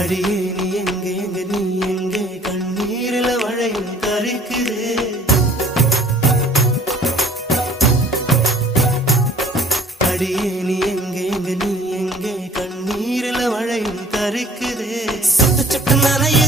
அடியே நீ எங்கே எங்க நீ எங்கே கண்ணீரில மழையும் கருக்குதே அடியே நீ எங்கே எங்க நீ எங்கே கண்ணீரில மழையும் கருக்குதே சுத்த சட்டு நனைய